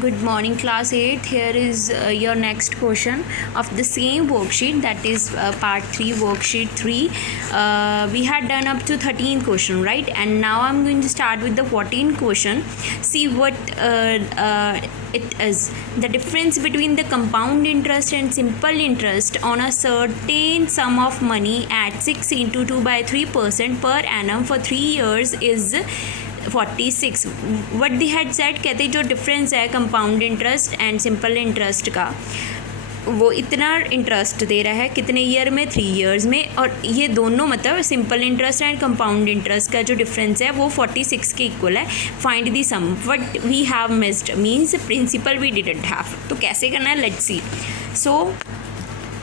Good morning, class 8. Here is your next question of the same worksheet, that is part 3, worksheet 3. We had done up to 13 question, right? And now I'm going to start with the 14th question. See what it is. The difference between the compound interest and simple interest on a certain sum of money at 6 into 2 by 3% per annum for 3 years is 46. What the had set, कहते जो difference है compound interest and simple interest का, वो इतना interest दे रहा है कितने year में, 3 ईयर्स में, और ये दोनों मतलब simple interest and compound interest का जो डिफरेंस है वो 46 के इक्वल है. Find the sum. What we have missed means principal we didn't have. तो कैसे करना है, लेट्स सी. सो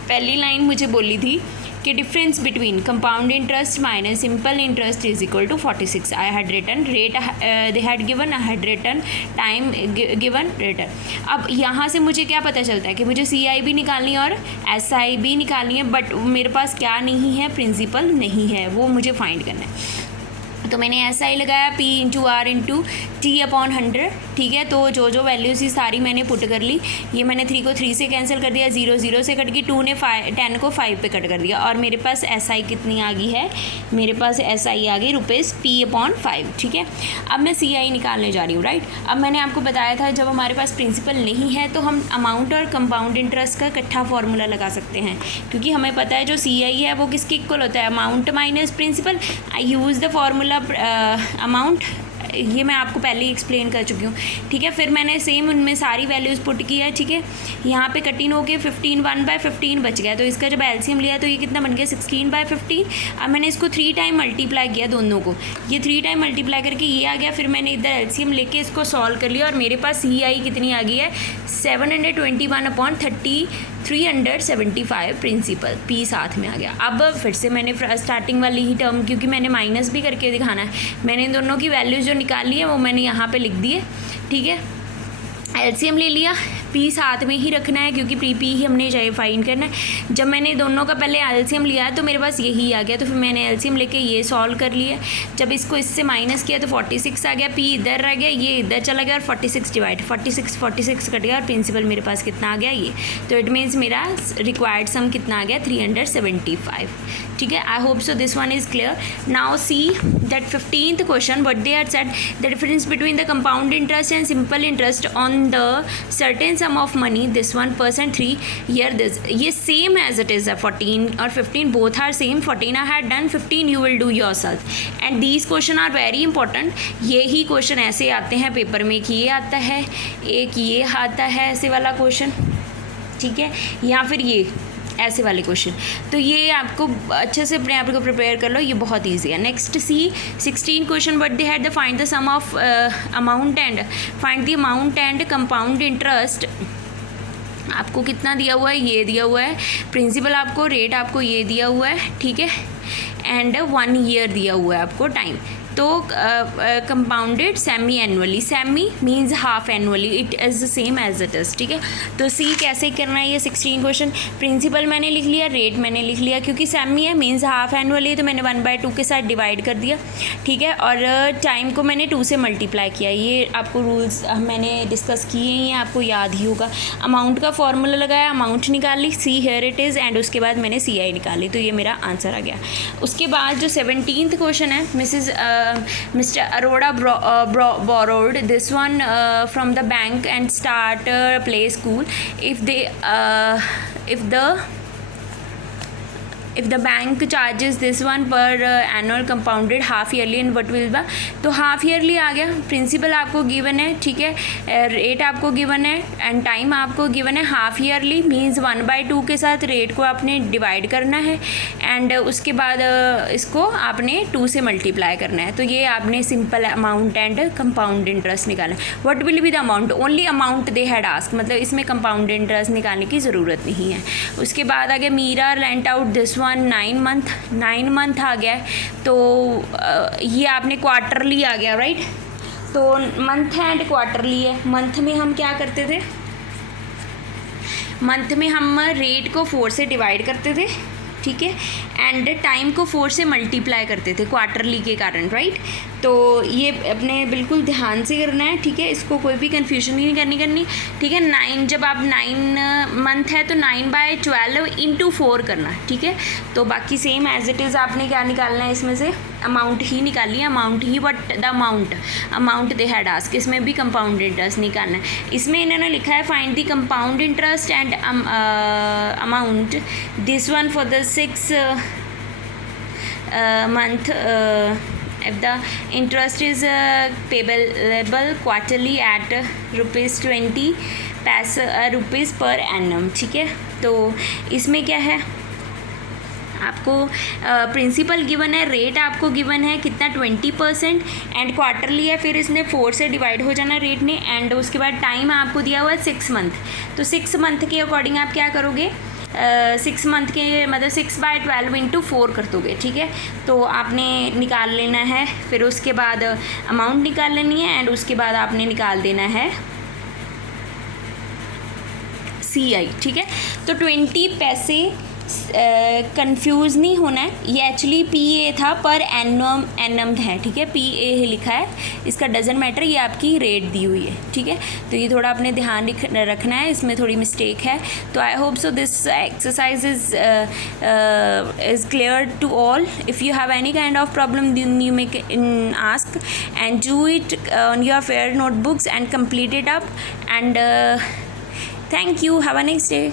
पहली लाइन मुझे बोली थी कि difference between compound interest minus simple interest is equal to 46. I had written rate they had given, I had written time given, written. अब यहाँ से मुझे क्या पता चलता है कि मुझे CI भी निकालनी है और SI भी निकालनी है, बट मेरे पास क्या नहीं है, प्रिंसिपल नहीं है, वो मुझे फाइंड करना है. तो मैंने SI लगाया P into R into T upon 100. ठीक है, तो जो वैल्यूज़ थी सारी मैंने पुट कर ली. ये मैंने 3 को 3 से कैंसिल कर दिया, 0 0 से कट गई, 2 ने 10 को 5 पे कट कर दिया, और मेरे पास SI कितनी आ गई है, मेरे पास SI आ गई रुपीज़ P अपॉन 5. ठीक है, अब मैं CI निकालने जा रही हूँ, राइट. अब मैंने आपको बताया था जब हमारे पास प्रिंसिपल नहीं है तो हम अमाउंट और कंपाउंड इंटरेस्ट का इकट्ठा फार्मूला लगा सकते हैं, क्योंकि हमें पता है जो CI है वो किसके इक्वल होता है, amount minus principal. I use the formula amount, ये मैं आपको पहले ही एक्सप्लेन कर चुकी हूँ. ठीक है, फिर मैंने सेम उनमें सारी वैल्यूज़ पुट की है. ठीक है, यहाँ पे कटिंग होके 15 1/15 बच गया, तो इसका जब LCM लिया तो ये कितना बन गया, 16/15. अब मैंने इसको 3 टाइम मल्टीप्लाई किया दोनों को, ये 3 टाइम मल्टीप्लाई करके ये आ गया. फिर मैंने इधर LCM लेके इसको सॉल्व कर लिया और मेरे पास CI कितनी आ गई है, 721 अपॉन 375 प्रिंसिपल. P साथ में आ गया. अब फिर से मैंने स्टार्टिंग वाली ही टर्म, क्योंकि मैंने माइनस भी करके दिखाना है, मैंने इन दोनों की वैल्यूज़ जो निकाली है वो मैंने यहाँ पे लिख दी है. ठीक है, LCM ले लिया, P साथ में ही रखना है क्योंकि P ही हमने चाहिए फाइंड करना है. जब मैंने दोनों का पहले LCM लिया है तो मेरे पास यही आ गया, तो फिर मैंने LCM लेके ये सॉल्व कर लिया. जब इसको इससे माइनस किया तो 46 आ गया, P इधर रह गया, ये इधर चला गया, और 46 डिवाइड 46 कट गया, और प्रिंसिपल मेरे पास कितना आ गया ये. तो इट मीन्स मेरा रिक्वायर्ड सम कितना आ गया, 375. ठीक है, I hope so this one is clear. Now see that 15th question, what they are said, the difference between the compound interest and simple interest on the certain sum of money, this 1% 3 year, this ये same as it is 14 और 15 both are same. 14 I had done, 15 you will do yourself, and these question are very important. ये ही question ऐसे आते हैं paper में, कि ये आता है, एक ये आता है ऐसे वाला क्वेश्चन. ठीक है, या फिर ये ऐसे वाले क्वेश्चन. तो ये आपको अच्छे से अपने आप को प्रिपेयर कर लो, ये बहुत ईजी है. Next see 16 question, but they had the find the sum of amount and find the amount and compound interest. आपको कितना दिया हुआ है, ये दिया हुआ है. प्रिंसिपल आपको, रेट आपको ये दिया हुआ है. ठीक है, एंड 1 ईयर दिया हुआ है आपको टाइम. तो compounded semi annually, semi means half annually, it is the same as it is. ठीक है, तो सी कैसे करना है, ये 16 क्वेश्चन. प्रिंसिपल मैंने लिख लिया, रेट मैंने लिख लिया, क्योंकि सेमी है मीन्स हाफ एनुअली, तो मैंने 1/2 के साथ डिवाइड कर दिया. ठीक है, और टाइम को मैंने 2 से मल्टीप्लाई किया. ये आपको रूल्स मैंने डिस्कस किए हैं, ये आपको याद ही होगा. अमाउंट का फॉर्मूला लगाया, अमाउंट निकाल ली, see here it is, and उसके बाद मैंने CI निकाली, तो ये मेरा आंसर आ गया. उसके बाद जो 17th क्वेश्चन है, Mr. Arora borrowed this one from the bank and start play school. If the bank charges this one per annual compounded half yearly, and what will be, तो हाफ ईयरली आ गया. Principal आपको given है, ठीक है, rate आपको given है, and time आपको given है. हाफ ईयरली मीन्स 1/2 के साथ रेट को आपने डिवाइड करना है, एंड उसके बाद इसको आपने 2 से मल्टीप्लाई करना है. तो ये आपने simple amount and compound interest निकाला. What will be the amount, only amount they had ask, मतलब इसमें कंपाउंड इंटरेस्ट निकालने की ज़रूरत नहीं है. उसके बाद आ गया Meera lent out this 9 month आ गया. तो ये आपने क्वार्टरली आ गया, राइट. तो मंथ एंड क्वार्टरली है. मंथ में हम क्या करते थे, मंथ में हम रेट को 4 से डिवाइड करते थे. ठीक है, एंड टाइम को 4 से मल्टीप्लाई करते थे क्वार्टरली के कारण, राइट। तो ये अपने बिल्कुल ध्यान से करना है, ठीक है, इसको कोई भी कन्फ्यूजन ही नहीं करनी, ठीक है। 9 जब आप 9 मंथ है तो 9/12 × 4 करना, ठीक है। तो बाकी सेम एज इट इज़ आपने क्या निकालना है, इसमें से अमाउंट ही निकालनी है, amount he, but the amount they had asked, इसमें भी कंपाउंड इंटरेस्ट निकालना है। इसमें इन्होंने लिखा है find the compound interest and amount, this one for the 6 month if the interest is payable quarterly at ₹20 rupees per annum, ठीक है। तो इसमें क्या है, आपको प्रिंसिपल गिवन है, रेट आपको गिवन है कितना 20%, एंड क्वार्टरली है, फिर इसने 4 से डिवाइड हो जाना रेट ने, एंड उसके बाद टाइम आपको दिया हुआ है 6 मंथ। तो 6 मंथ के अकॉर्डिंग आप क्या करोगे, 6 मंथ के मतलब 6/12 × 4 कर दोगे, ठीक है। तो आपने निकाल लेना है, फिर उसके बाद अमाउंट निकाल लेनी है, एंड उसके बाद आपने निकाल देना है CI, ठीक है। तो 20 पैसे, कंफ्यूज नहीं होना है, ये एक्चुअली PA था, पर एनम है, ठीक है, PA लिखा है, इसका डजेंट मैटर, ये आपकी रेट दी हुई है, ठीक है। तो ये थोड़ा अपने ध्यान रखना है, इसमें थोड़ी मिस्टेक है। तो I hope so this exercise is clear to all. If you have any kind of problem you may ask and do it on your fair notebooks and complete it up, and thank you, have a nice day.